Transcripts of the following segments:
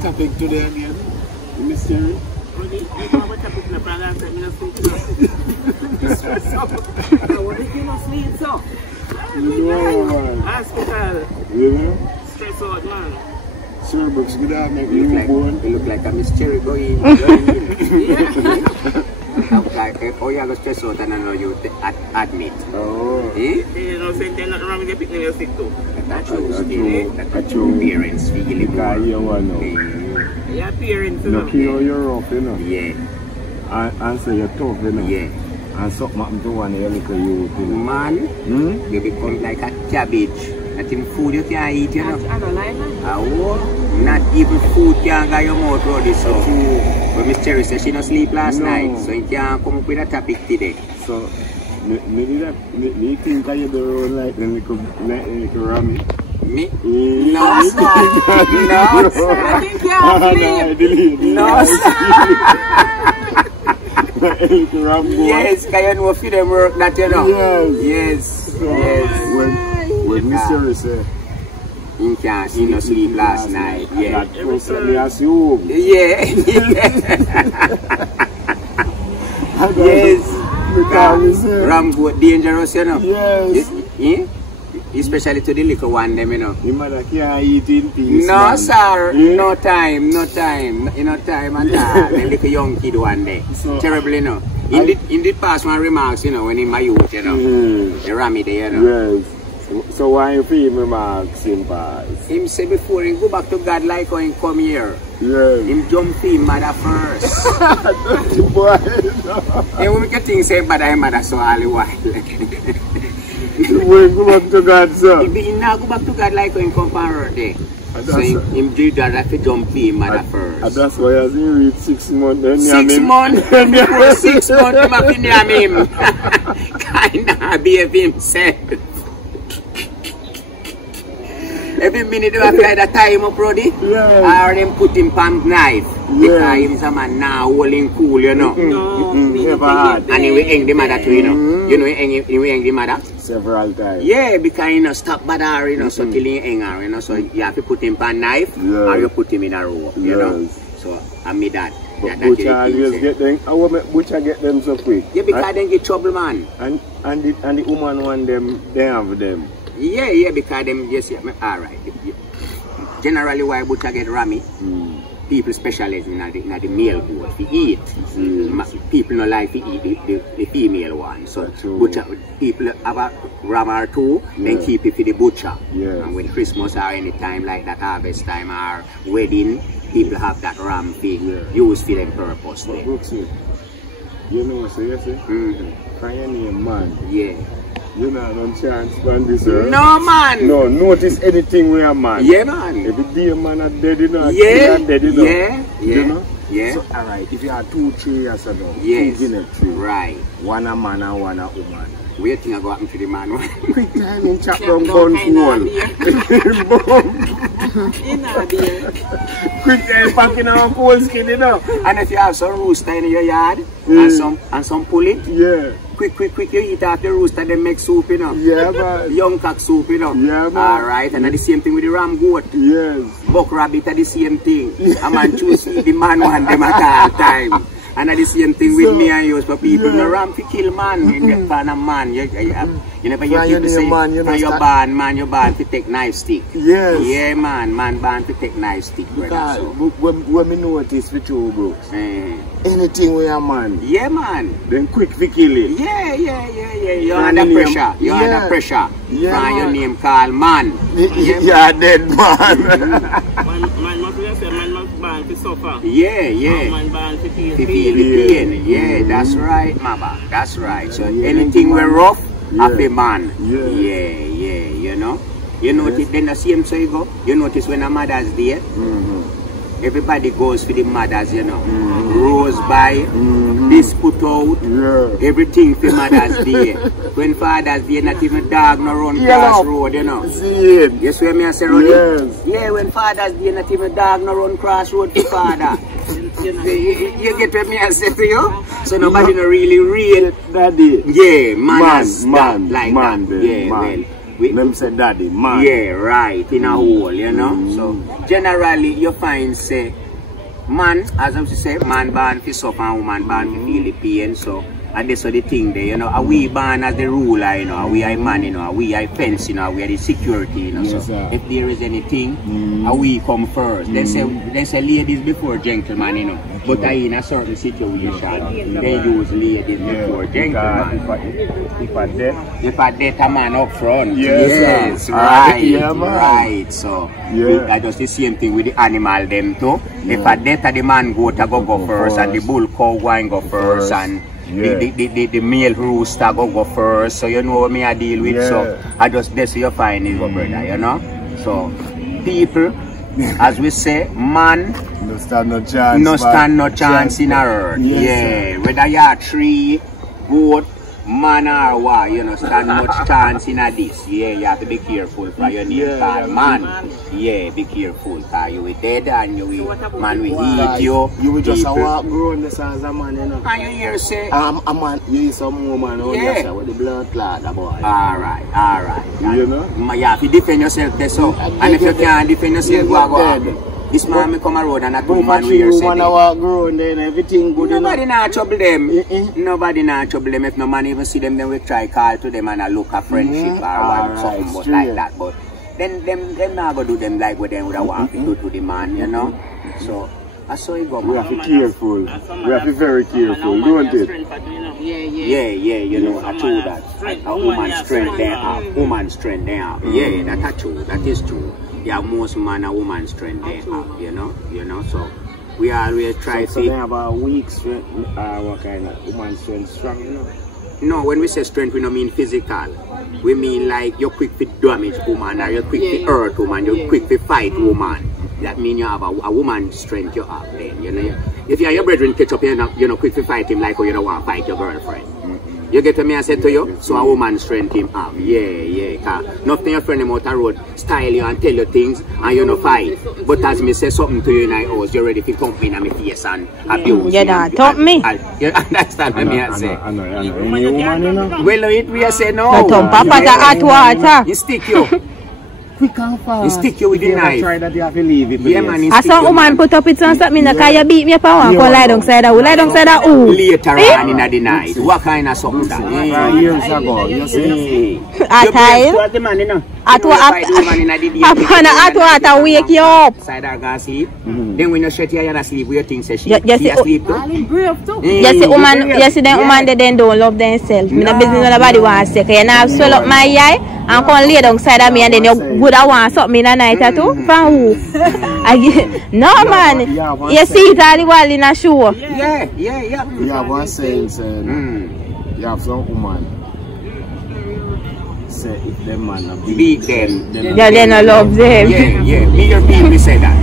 topic today again? Mystery? Hospital. Stress out, man. Sir Brooks, good afternoon. You look like a mystery going. Oh, you have a stress out and I know you admit. Oh. They don't say they're not wrong with the picnic you're sick too. That's true. Parents feel it. Yeah, parents. Look, you're rough, you know. Yeah. And so you're tough, you know. Yeah. And something happened to one little youth, you know. Man, you become like a cabbage. Nothing food you can eat, you know. I don't like that. Oh, not even food can get your mouth ready, so. But Miss Cherry said she no sleep last night, so you can't come up with a topic today. So, me think I do like the little Rami. Me? No, sir. No, sir. I think you're no, sir. Yes, can you know if them work that, you know? Yes. When Miss Cherry said, he no sleep last night. Yeah. That person me assume. Yeah. Yes. Ram goat dangerous, you know. Yes. Especially to the little one, them, you know. Your mother can't eat in peace. No, man. Sir. Yeah. No time at all. The little young kid one day. So, terrible, you know. In the past one remarks, you know, when in my youth, you know. The Rami there, you know. Yes. So why you feel remarks him pass? Him say before he go back to God like how he come here. Yes. Him jump in mother first. Dirty boy. Hey, we make a thing say mother mother so all the while. When go back to God, sir? He now go back to God like how he come from earth there. So him do that like to jump in mother first. And that's why as he reach 6 months, then 6 months? 6 months him up in him. Kinda behave himself. Every minute they have to either tie him up, Roddy, or them put him on knife. Because he's a man now holding cool, you know. Never had. And he will hang the mother too, you know. You know he will hang the mother? Several times. Yeah, because he know stop bother, you know, so till he hang her, you know. So you have to put him on knife, or you put him in a rope, you know. So I made that. But butcher always get them. How will butcher get them so quick? Yeah, because they get trouble, man. And the woman want them, they have them. Yeah, because them, yes, alright. Generally, why butcher get Rami? People specialize in the male goat to eat. People don't like to eat the female one. So, butcher, people have a ram or two, then keep it for the butcher. And when Christmas or any time like that, harvest time or wedding, people have that ram to use for them purpose. You know what I say? Can you name man? Yeah. You know, no chance on this earth. No, man. No, notice anything with a man. Yeah, man. Every day a man are dead, you know. Yeah. Dead, you know. Yeah. You know? Yeah. So, alright, if you have 2 trees as a dog, 2 guinea trees. Right. One a man and one a woman. Where think I go happen to the man? Quick time in chap down gun phone. Quick time packing our cold skin, you know. And if you have some rooster in your yard and some pullet, quick you eat off the rooster, then make soup, you know. Yeah, man. Young cock soup, you know. Yeah, man. Alright, and the same thing with the ram goat. Yes. Buck rabbit are the same thing. A man choose the man want them at all time. And the same thing with me and you, for people. No ram to kill man. You get fan a man. You never hear people say, man, you're born, man, you're born to take knife stick. Yes. Yeah, man born to take knife stick, brother. So. When me notice with you, bro, anything with a man. Yeah, man. Then quick to kill it. Yeah. You're under pressure. You're under pressure. Yeah, from your name called man. You're dead, man. Man must born to suffer. Yeah. Man born to feel pain. Yeah, that's right, mama. That's right. So anything we're rough, happy man. Yeah. You know. You notice then the same so you go. You notice when a mother's there, everybody goes for the mothers, you know. Rose by, this put out, everything for Mother's Day. When Father's Day, not even dog no run cross road, you know. You see me I say, Ronnie? Yes. Yeah, when Father's Day, not even dog no run cross road for Father. You get what me I say to you? So nobody no really real daddy. Yeah, man. Like that. Yeah, well. them say daddy, man. Yeah, right, in a hole, you know. So generally you find say man, as I say, man born for suffer and woman born for feel the pain. So and that's the thing there, you know, are we born as the ruler, you know, are we a man, you know, are we a fence, you know, are we the security, you know. Yes, so sir. if there is anything, are we come first. They say ladies before gentlemen, you know. But in a certain situation, they use ladies before gentlemen. If I date a man up front, yes, right, yeah, man. right. So I just the same thing with the animal them too. If I date the man go first, and the bull cow go and go first, and the male rooster go first. So you know what me I deal with. So I just that's you find it, brother, you know. So people, as we say, man no stand no chance. No stand no chance in a earth. Yes, whether you are tree, goat, man or what, you know, stand much chance in a this. Yeah, you have to be careful for your name. Man, be careful because you will dead and you will, man will eat you. You will just walk growing this as a man, you know. And you hear say, a man, you is some woman on your with the blood clot, boy. Alright. You know? You have to defend yourself there, so. And if you can't defend yourself, go. This man may come around and a two man will hear say everything good. Nobody not trouble them. Nobody not trouble them. If no man even see them, then we try call to them and a look a friendship or one something but like that. But then them not go do them like what them would want to do to the man, you know. So that's how it go. We have to be careful. We have to be very careful, don't it? Yeah, you know, I told that. A woman's strength there are. Woman's strength there are. Yeah, that's true. That is true. Yeah, most man and woman strength they have, you know, so we always try to they have a weak strength, what kind of woman strength strong, you know? No, when we say strength, we don't mean physical. We mean like you're quick to damage woman, or you're quick to hurt woman, you're quick to fight woman. That means you have a woman's strength you have then, you know. If you are your brethren catch up, you're not quick to fight him like you don't want to fight your girlfriend. You get what me I said to you? So a woman's strength him up. Yeah. Cause nothing your friend him out the road style you and tell you things and you no fight. But as me say something to you in my house, you're ready to come in my face and abuse you don't talk me. You understand what me I say? I know. Any woman, you know? Well, it we say no. No, Papa, the hot water. You stick you. Quick and fast. You stick you with the knife. Try that you have to leave it. Yeah, man. I saw a woman put up it on something that you beat me up and go lie down side of who? Lie down side of who? Later on in the night. What kind of something that? Years ago, you see? At time? At what? At water wake you up. Side of go sleep. Then when you shut your eyes sleep, you think say she asleep too? You see woman, you see them woman they then don't love themselves. Me no business nobody want to say. You now swell up my eye and come lay down side of me and then you would have want something in the night too? From who? No man. You see it all the while in a show. Yeah. You have one saying, you have some woman say if them man beat them. Yeah, they no love them. Yeah. Mere people say that.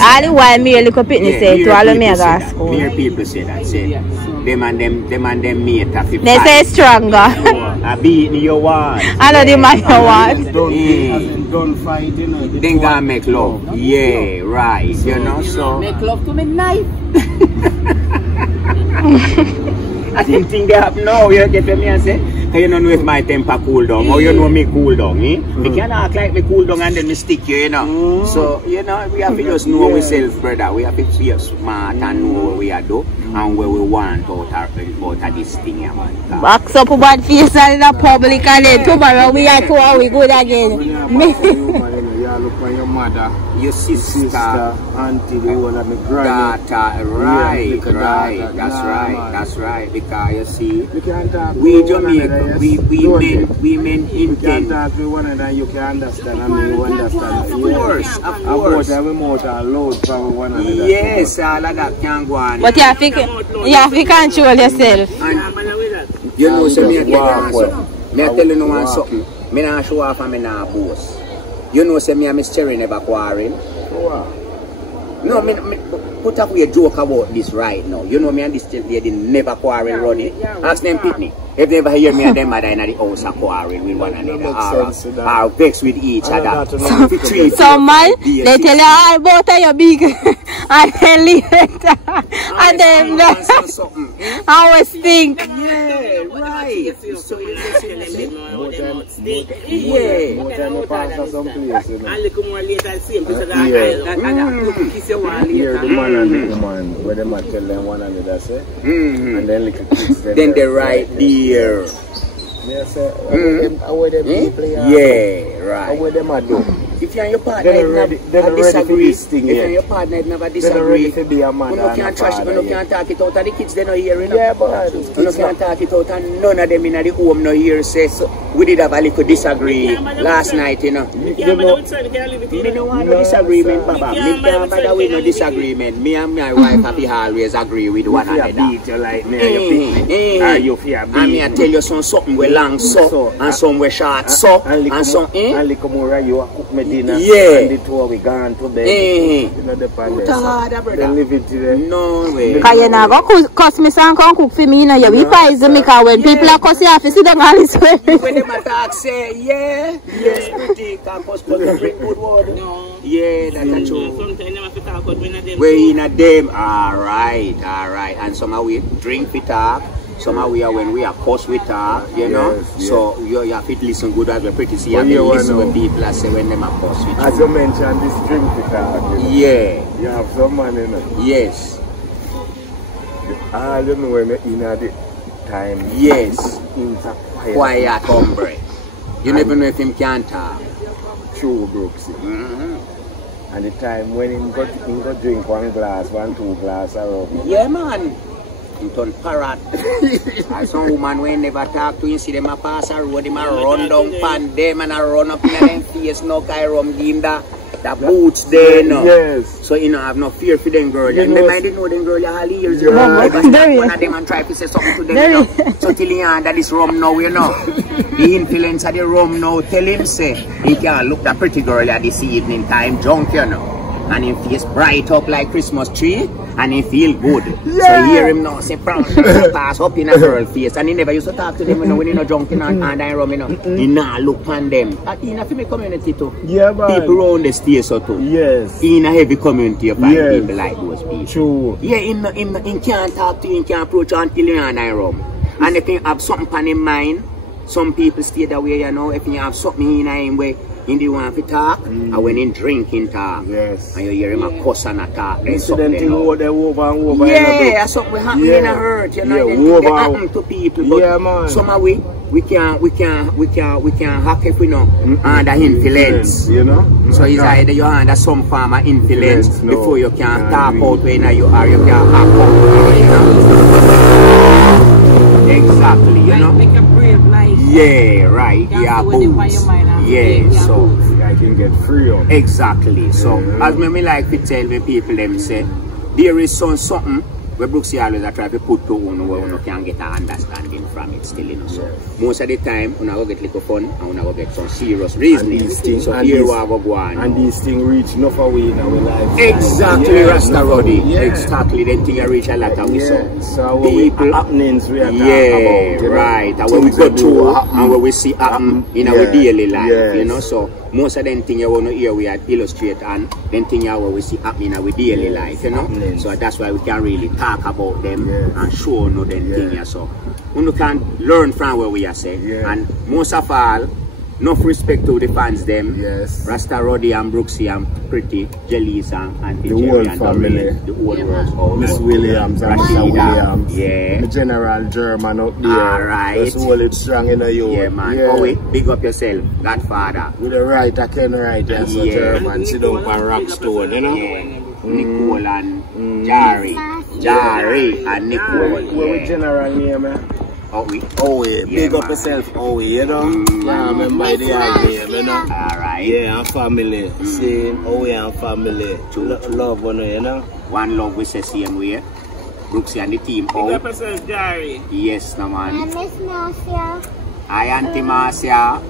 All the while me little pitney say to all of me I go school. Mere people say that. Say them and them mate a 55. They say stronger. I beat you want. I know the man you want. Don't fight, you know. Then go make love. Yeah, right. You know, so make love to me knife. I didn't think they have now. You get what me and say? You don't know if my temper cool down or you know me cool down. You can't act like me cool down and then me stick you, you know. So, you know, we have to just know ourselves, brother. We have to be smart and know what we are doing and where we want out of this thing, man. Box up a bad face in the public and then tomorrow we are to how we good again. Look for your mother, your sister, auntie, the whole of my daughter. Right. That's right. Because you see, we Jamaica, we men you can talk to one another, you can understand, and you understand. Of course. We mouth are loud for one another. Yes, all of that can go on. But you have to control yourself. And you know, so me I tell you no something. Me not show off and me not boast. You know, say me and Miss Cherry never quarrel. No, me put up a joke about this right now. You know, me and this lady never quarrel, Roddy. Ask them Pitney. If they ever hear me and them mother in the house and quarrel with one another, or vex with each other. So man, they tell you all about your big and then leave it. And then I always think. Yeah, right. Yeah. More time you pass at some place, you know. And look more later, same place Yeah. that kiss you one Here, later. the man and the woman, where them a tell them one another, say. And then little kids. Then they right there. Yeah, say, how would them people, Yeah, how right. would them a do? If you and your partner They're ready for disagree, this thing, if you yeah. and your partner never They're not ready disagree, to be a you mother no and a can't trash, father, you no yeah. can't talk it out, and the kids they no hear, you know. Yeah, but You no can't talk it out, and none of them in the home no hear say, so we did have a little disagree last night, you know. You can't bother with son, you can't live with Me him. no want no disagreement, You Papa. can't Me can't bother bother with no with disagreement. Me and my wife have to always agree with one If you another. beat you like me, and you pick me. Or you fear beat And me I tell you something we long so, and some we short so, and some and little more you a cook me dinner. Yeah. And the two of we gone to bed. You know the pan Put there. a harder, They brother. live it today. No way. Cause you not go cuss me and come cook for me, you know. You be poison me, cause when people are cuss you have to sit down all this way. When them attack say, yeah, yes, pretty, campus, but to bring good word. No. Yeah, that's a true. Sometimes they have to talk about when of them. We in a them, alright. And somehow we drink we talk, somehow we are when we are cuss we talk, you know. Yes, So you have to listen good as we're pretty see Well, and you listen know. when people are say when them are cuss with As you mentioned, this drink to talk. You know. Yeah, You have some man in it. yes, All you know when you in the time. yes. Into Quiet hombre. You never know if him can talk. True Brooks. And the time when him go drink one glass, 2 glass of rum. Yeah, man. Him turn parrot. And some woman when never talk to him, see them a pass a road, him a run down pan them and a run up in them face, no kai rum, give him the boots there, you know. Yes. So you know, have no fear for them girl. You And know, them I didn't know them girl you all years. Yeah. You know. But Never there stop one is. of them and try to say something to them, you know. So till he under this rum now, you know. The influence of the rum now, tell him say, he can look the pretty girl at this evening time drunk, you know. And him face bright up like Christmas tree, and he feel good. So hear him now say proud pass up in a girl face, and he never used to talk to them, you know, when he no drunk in and rum, you know. He not look on them. In a family community too. Yeah, man. People around the state so too. Yes. In a heavy community you find Yes. people like those people. True. Yeah, him can't talk to you, he can't approach you until you and rum. And if you have something on his mind, some people stay that way, you know, if you have something in him way, in the one to talk, and when in drinking talk, Yes. and you hear him a cuss and a talk, then Incident something thing over there over and over. yeah, something happen in a hurt, you know, Yeah, then things over. happen to people, but Yeah, man. somehow we can't hack if we know under influence. You know? So it's either you're under some form of influence Yes, no. before you can Can't talk read. out when you are, you can hack out, you know? Exactly, you know? Make a brave life. Yeah, right, That's yeah, the way they find boots. your mind and Yeah, yeah, so I can get free up. exactly. So Yeah. as me like to tell me people them say there is something where Brooksy always try to put to one where you can get an understanding from it still, you know. So most of the time you go get little fun and you go get some serious reasoning. And these things- So and here these- we go on. And these things reach enough away in our life. Exactly, Yeah, Rasta Roddy. yeah. Exactly, then thing you reach a lot of we Yeah. so. So what we People- happenings we are talking Yeah, about. You know? right. And when we Things go that through do happen. and when we see happen in our Yeah, daily life, yes. you know, so most of them things you want to hear we are illustrate and then things you we see happen in our daily Yes, life, you know. happenings. So that's why we can really talk about them Yes. and show no them Yeah. things, so we can learn from where we are saying. Yeah. And most of all, enough respect to the fans them. Yes. Rasta Roddy and Brooksy and Pretty, Jellies and The Jerry whole and family. Doreen, the whole world. Miss Williams and Mr. Rashida. Williams. Yeah. The General German up there. Alright. Just hold it strong in the youth. Yeah, man. Yeah. Oh, wait. Big up yourself. Godfather. With the right, I can write and so Yeah. German. Sit down on Rockstone, you know? Yeah. Nicole and Jari. Jari and Nicole. Where we Yeah. General name, eh? Oh, we. Oh, yeah. Big man. up yourself, oh, you know? Yeah, remember the old name, you know? Alright. Yeah, and family. Same, oh, yeah, and family. Love one, you know? One love we say same way. Brooksy and the team Pick out. up yourself, Jerry. Yes, no man. I miss Marcia. I Auntie Marcia.